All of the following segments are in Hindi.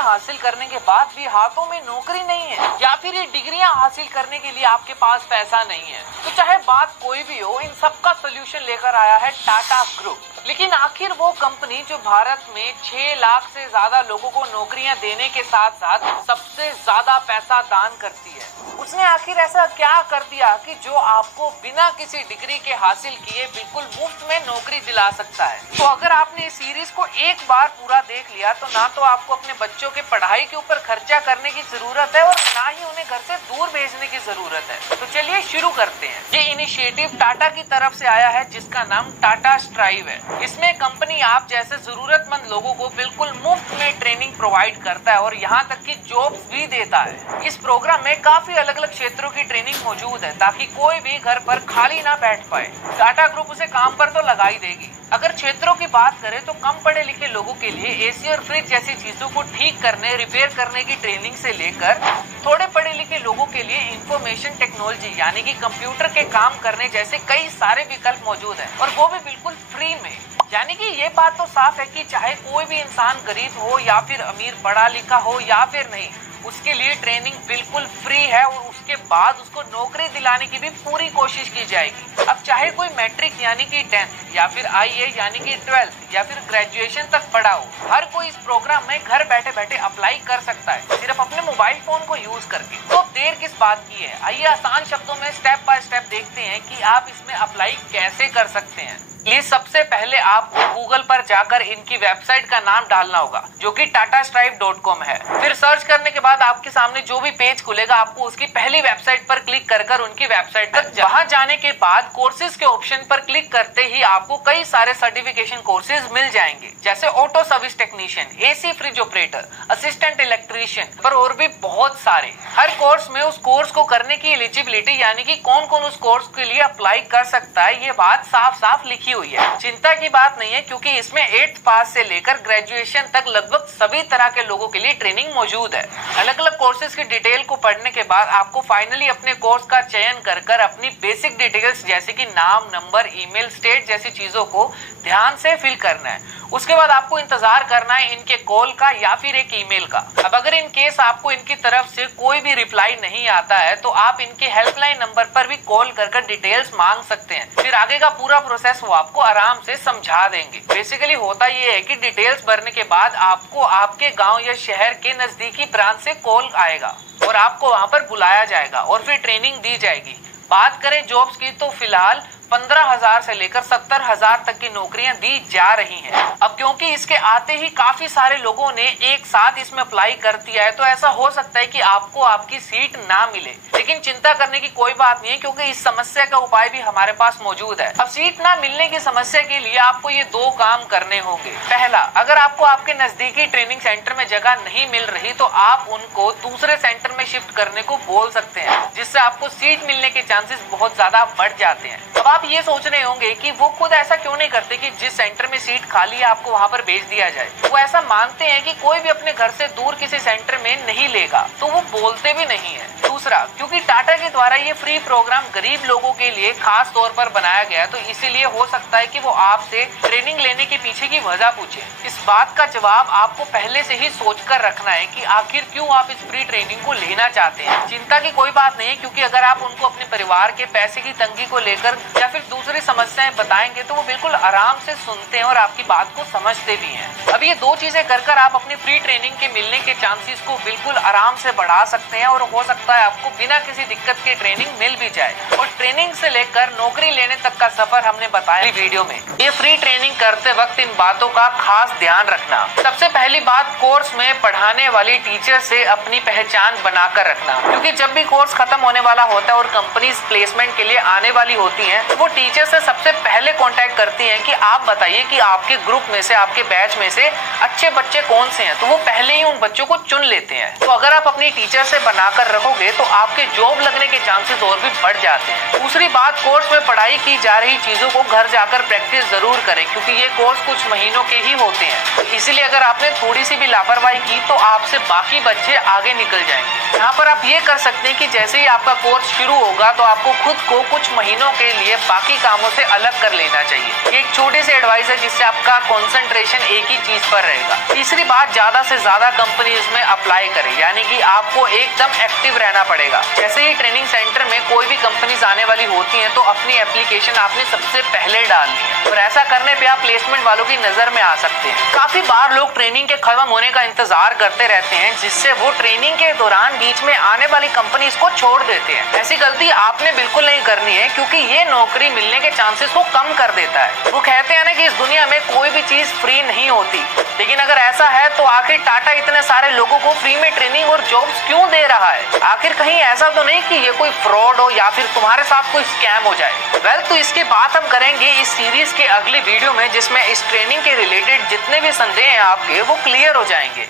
डिग्रियां हासिल करने के बाद भी हाथों में नौकरी नहीं है, या फिर ये डिग्रियां हासिल करने के लिए आपके पास पैसा नहीं है। तो चाहे बात कोई भी हो, इन सबका सोल्यूशन लेकर आया है टाटा ग्रुप। लेकिन आखिर वो कंपनी जो भारत में 6 लाख से ज्यादा लोगों को नौकरियां देने के साथ साथ सबसे ज्यादा पैसा दान करती है, उसने आखिर ऐसा क्या कर दिया कि जो आपको बिना किसी डिग्री के हासिल किए बिल्कुल मुफ्त में नौकरी दिला सकता है। तो अगर आपने इस सीरीज को एक बार पूरा देख लिया तो ना तो आपको अपने बच्चों के पढ़ाई के ऊपर खर्चा करने की जरूरत है और ना ही उन्हें घर से दूर भेजने की जरूरत है। तो चलिए शुरू करते हैं। ये इनिशिएटिव टाटा की तरफ से आया है जिसका नाम टाटा स्ट्राइव है। इसमें कंपनी आप जैसे जरूरतमंद लोगों को बिल्कुल मुफ्त में ट्रेनिंग प्रोवाइड करता है और यहाँ तक कि जॉब्स भी देता है। इस प्रोग्राम में काफी अलग अलग क्षेत्रों की ट्रेनिंग मौजूद है ताकि कोई भी घर पर खाली ना बैठ पाए। टाटा ग्रुप उसे काम पर तो लगा ही देगी। अगर क्षेत्रों की बात करें तो कम पढ़े लिखे लोगों के लिए एसी और फ्रिज जैसी चीजों को ठीक करने, रिपेयर करने की ट्रेनिंग से लेकर थोड़े पढ़े लिखे लोगों के लिए इंफॉर्मेशन टेक्नोलॉजी यानी कि कंप्यूटर के काम करने जैसे कई सारे विकल्प मौजूद हैं और वो भी बिल्कुल फ्री में। यानी कि ये बात तो साफ है कि चाहे कोई भी इंसान गरीब हो या फिर अमीर, पढ़ा लिखा हो या फिर नहीं, उसके लिए ट्रेनिंग बिल्कुल फ्री है और उसके बाद उसको नौकरी दिलाने की भी पूरी कोशिश की जाएगी। अब चाहे कोई मैट्रिक यानी कि 10th या फिर आईए यानी कि 12th या फिर ग्रेजुएशन तक पढ़ा हो, हर कोई इस प्रोग्राम में घर बैठे बैठे अप्लाई कर सकता है, सिर्फ अपने मोबाइल फोन को यूज करके। तो देर किस बात की है, आइए आसान शब्दों में स्टेप बाय स्टेप देखते हैं कि आप इसमें अप्लाई कैसे कर सकते हैं। प्लीज सबसे पहले आपको गूगल पर जाकर इनकी वेबसाइट का नाम डालना होगा जो कि tatastrive.com है। फिर सर्च करने के बाद आपके सामने जो भी पेज खुलेगा आपको उसकी पहली वेबसाइट पर क्लिक कर उनकी वेबसाइट तक वहां जाने के बाद कोर्सेज के ऑप्शन पर क्लिक करते ही आपको कई सारे सर्टिफिकेशन कोर्सेज मिल जाएंगे, जैसे auto service technician, AC fridge operator, assistant electrician पर और भी बहुत सारे। हर कोर्स में उस कोर्स को करने की एलिजिबिलिटी यानी कि कौन कौन उस कोर्स के लिए अप्लाई कर सकता है, ये बात साफ साफ लिखी हुई है। चिंता की बात नहीं है क्योंकि इसमें 8th पास से लेकर ग्रेजुएशन तक लगभग सभी तरह के लोगों के लिए ट्रेनिंग मौजूद है। अलग अलग कोर्सेज की डिटेल को पढ़ने के बाद आपको फाइनली अपने कोर्स का चयन कर अपनी बेसिक डिटेल्स जैसे कि नाम, नंबर, ईमेल, स्टेट जैसी चीजों को ध्यान से फिल करना है। उसके बाद आपको इंतजार करना है इनके कॉल का या फिर एक ईमेल का। अब अगर इन केस आपको इनकी तरफ से कोई भी रिप्लाई नहीं आता है तो आप इनके हेल्पलाइन नंबर पर भी कॉल कर डिटेल्स मांग सकते हैं। फिर आगे का पूरा प्रोसेस वो आपको आराम से समझा देंगे। बेसिकली होता ये है कि डिटेल्स भरने के बाद आपको आपके गांव या शहर के नजदीकी ब्रांच से कॉल आएगा और आपको वहां पर बुलाया जाएगा और फिर ट्रेनिंग दी जाएगी। बात करें जॉब्स की तो फिलहाल 15,000 से लेकर 70,000 तक की नौकरियां दी जा रही हैं। अब क्योंकि इसके आते ही काफी सारे लोगों ने एक साथ इसमें अप्लाई कर दिया है तो ऐसा हो सकता है कि आपको आपकी सीट ना मिले, लेकिन चिंता करने की कोई बात नहीं है क्योंकि इस समस्या का उपाय भी हमारे पास मौजूद है। अब सीट ना मिलने की समस्या के लिए आपको ये 2 काम करने होंगे। पहला, अगर आपको आपके नजदीकी ट्रेनिंग सेंटर में जगह नहीं मिल रही तो आप उनको दूसरे सेंटर में शिफ्ट करने को बोल सकते हैं, जिससे आपको सीट मिलने के चांसेस बहुत ज्यादा बढ़ जाते हैं। अब आप ये सोच रहे होंगे कि वो खुद ऐसा क्यों नहीं करते कि जिस सेंटर में सीट खाली है आपको वहां पर भेज दिया जाए। वो ऐसा मानते हैं कि कोई भी अपने घर से दूर किसी सेंटर में नहीं लेगा तो वो बोलते भी नहीं है। दूसरा, क्योंकि टाटा के द्वारा ये फ्री प्रोग्राम गरीब लोगों के लिए खास तौर पर बनाया गया तो इसीलिए हो सकता है कि वो आपसे ट्रेनिंग लेने के पीछे की वजह पूछे। इस बात का जवाब आपको पहले से ही सोच कर रखना है कि आखिर क्यों आप इस फ्री ट्रेनिंग को लेना चाहते हैं। चिंता की कोई बात नहीं है क्योंकि अगर आप उनको अपने परिवार के पैसे की तंगी को लेकर या फिर दूसरी समस्याएं बताएंगे तो वो बिल्कुल आराम से सुनते हैं और आपकी बात को समझते भी हैं। अब ये 2 चीजें कर आप अपनी फ्री ट्रेनिंग के मिलने के चांसेस को बिल्कुल आराम से बढ़ा सकते हैं और हो सकता है आपको बिना किसी दिक्कत के ट्रेनिंग मिल भी जाए। और ट्रेनिंग से लेकर नौकरी लेने तक का सफर हमने बताया वीडियो में। ये फ्री ट्रेनिंग करते वक्त इन बातों का खास ध्यान रखना। सबसे पहली बात, कोर्स में पढ़ाने वाली टीचर से अपनी पहचान बनाकर रखना, क्योंकि जब भी कोर्स खत्म होने वाला होता है और कंपनीज प्लेसमेंट के लिए आने वाली होती हैं तो वो टीचर से सबसे पहले कांटेक्ट करती हैं कि आप बताइए कि आपके ग्रुप में से, आपके बैच में से अच्छे बच्चे कौन से हैं, तो वो पहले ही उन बच्चों को चुन लेते हैं। तो अगर आप अपनी टीचर से बनाकर रखोगे तो आपके जॉब लगने के चांसेस और भी बढ़ जाते हैं। दूसरी बात, कोर्स में पढ़ाई की जा रही चीजों को घर जाकर प्रैक्टिस जरूर करें क्योंकि ये कोर्स कुछ महीनों के ही होते हैं। तो इसीलिए अगर आपने थोड़ी सी भी लापरवाही की तो आपसे बाकी बच्चे आगे निकल जाएंगे। यहाँ पर आप ये कर सकते हैं कि जैसे ही आपका कोर्स शुरू होगा तो आपको खुद को कुछ महीनों के लिए बाकी कामों से अलग कर लेना चाहिए। ये एक छोटी सी एडवाइस है जिससे आपका कंसंट्रेशन एक ही चीज पर रहेगा। तीसरी बात, ज्यादा से ज्यादा कंपनीज में अप्लाई करें, यानी कि आपको एकदम एक्टिव रहना पड़ेगा। जैसे ही ट्रेनिंग सेंटर में कोई भी कंपनीज आने वाली होती हैं तो अपनी एप्लीकेशन आपने सबसे पहले डालनी है और ऐसा करने पे आप प्लेसमेंट वालों की नजर में आ सकते हैं। काफी बार लोग ट्रेनिंग के खत्म होने का इंतजार करते रहते हैं, जिससे वो ट्रेनिंग के दौरान बीच में आने वाली कंपनीज को छोड़ देते हैं। ऐसी गलती आपने बिल्कुल नहीं करनी है, क्योंकि ये नौकरी मिलने के चांसेस को कम कर देता है। वो कहते हैं ना कि इस दुनिया में कोई भी चीज फ्री नहीं होती, लेकिन अगर ऐसा है तो आखिर टाटा इतने सारे लोगों को फ्री में ट्रेनिंग और जॉब्स क्यों दे रहा है? आखिर कहीं ऐसा तो नहीं कि ये कोई फ्रॉड हो या फिर तुम्हारे साथ कोई स्कैम हो जाए। वेल, तो इसकी बात हम करेंगे इस सीरीज के अगले वीडियो में, जिसमें इस ट्रेनिंग के रिलेटेड जितने भी संदेह हैं आपके वो क्लियर हो जाएंगे।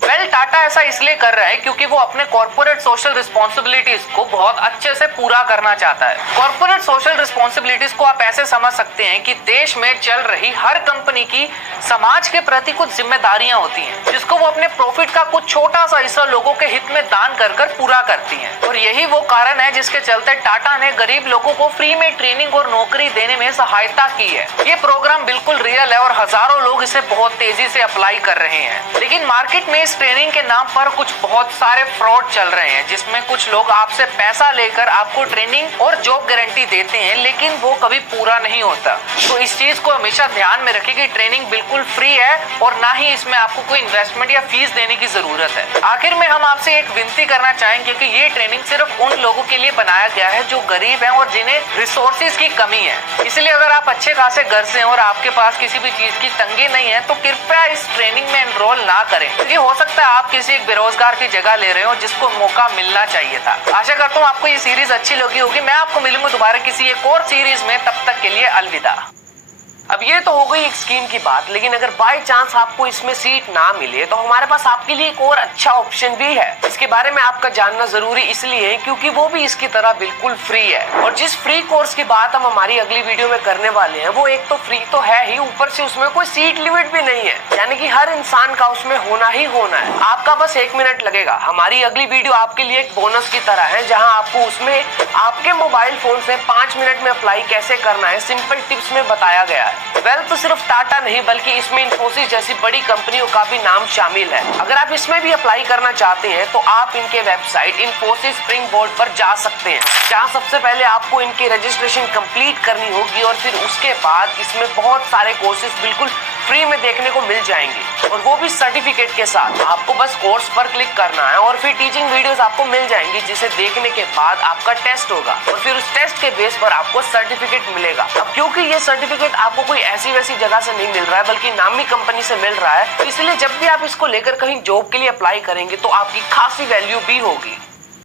वेल, टाटा ऐसा इसलिए कर रहा है क्योंकि वो अपने कॉर्पोरेट सोशल रिस्पॉन्सिबिलिटीज को बहुत अच्छे से पूरा करना चाहता है। कॉर्पोरेट सोशल रिस्पॉन्सिबिलिटीज को आप ऐसे समझ सकते हैं कि देश में चल रही हर कंपनी की समाज के प्रति कुछ जिम्मेदारियां होती हैं, जिसको वो अपने प्रॉफिट का कुछ छोटा सा हिस्सा लोगों के हित में दान कर कर पूरा करती हैं। और यही वो कारण है जिसके चलते टाटा ने गरीब लोगों को फ्री में ट्रेनिंग और नौकरी देने में सहायता की है। ये प्रोग्राम बिल्कुल रियल है और हजारों लोग इसे बहुत तेजी से अप्लाई कर रहे हैं। लेकिन मार्केट में ट्रेनिंग के नाम पर कुछ बहुत सारे फ्रॉड चल रहे हैं, जिसमें कुछ लोग आपसे पैसा लेकर आपको ट्रेनिंग और जॉब गारंटी देते हैं, लेकिन वो कभी पूरा नहीं होता। तो इस चीज को हमेशा ध्यान में रखें कि ट्रेनिंग बिल्कुल फ्री है और ना ही इसमें आपको कोई इन्वेस्टमेंट या फीस देने की जरूरत है। आखिर में हम आपसे एक विनती करना चाहेंगे कि ये ट्रेनिंग सिर्फ उन लोगों के लिए बनाया गया है जो गरीब हैं और जिन्हें रिसोर्सेज की कमी है। इसलिए अगर आप अच्छे खासे घर से हैं और आपके पास किसी भी चीज की तंगी नहीं है तो कृपया इस ट्रेनिंग में एनरोल ना करें, क्योंकि हो सकता है आप किसी एक बेरोजगार की जगह ले रहे हो जिसको मौका मिलना चाहिए था। आशा करता हूँ आपको ये सीरीज अच्छी लगी होगी। मैं आपको मिलूंगा दोबारा किसी एक और सीरीज में, तब तक के लिए अलविदा। अब ये तो हो गई एक स्कीम की बात, लेकिन अगर बाय चांस आपको इसमें सीट ना मिले तो हमारे पास आपके लिए एक और अच्छा ऑप्शन भी है। इसके बारे में आपका जानना जरूरी इसलिए है क्योंकि वो भी इसकी तरह बिल्कुल फ्री है। और जिस फ्री कोर्स की बात हम हमारी अगली वीडियो में करने वाले हैं वो एक तो फ्री तो है ही, ऊपर से उसमें कोई सीट लिमिट भी नहीं है, यानी कि हर इंसान का उसमें होना ही होना है। आपका बस 1 मिनट लगेगा। हमारी अगली वीडियो आपके लिए एक बोनस की तरह है, जहाँ आपको उसमें आपके मोबाइल फोन से 5 मिनट में अप्लाई कैसे करना है सिंपल टिप्स में बताया गया है। वेल, तो सिर्फ टाटा नहीं बल्कि इसमें इन्फोसिस जैसी बड़ी कंपनियों का भी नाम शामिल है। अगर आप इसमें भी अप्लाई करना चाहते हैं तो आप इनके वेबसाइट इन्फोसिस स्प्रिंग बोर्ड पर जा सकते हैं, जहाँ सबसे पहले आपको इनकी रजिस्ट्रेशन कंप्लीट करनी होगी और फिर उसके बाद इसमें बहुत सारे कोर्सेज बिल्कुल फ्री में देखने को मिल जाएंगे, और वो भी सर्टिफिकेट के साथ। आपको बस कोर्स पर क्लिक करना है और फिर टीचिंग वीडियोस आपको मिल जाएंगी, जिसे देखने के बाद आपका टेस्ट होगा और फिर उस टेस्ट के बेस पर आपको सर्टिफिकेट मिलेगा। अब क्योंकि ये सर्टिफिकेट आपको कोई ऐसी वैसी जगह से नहीं मिल रहा है बल्कि नामी कंपनी से मिल रहा है, तो इसलिए जब भी आप इसको लेकर कहीं जॉब के लिए अप्लाई करेंगे तो आपकी खासी वैल्यू भी होगी।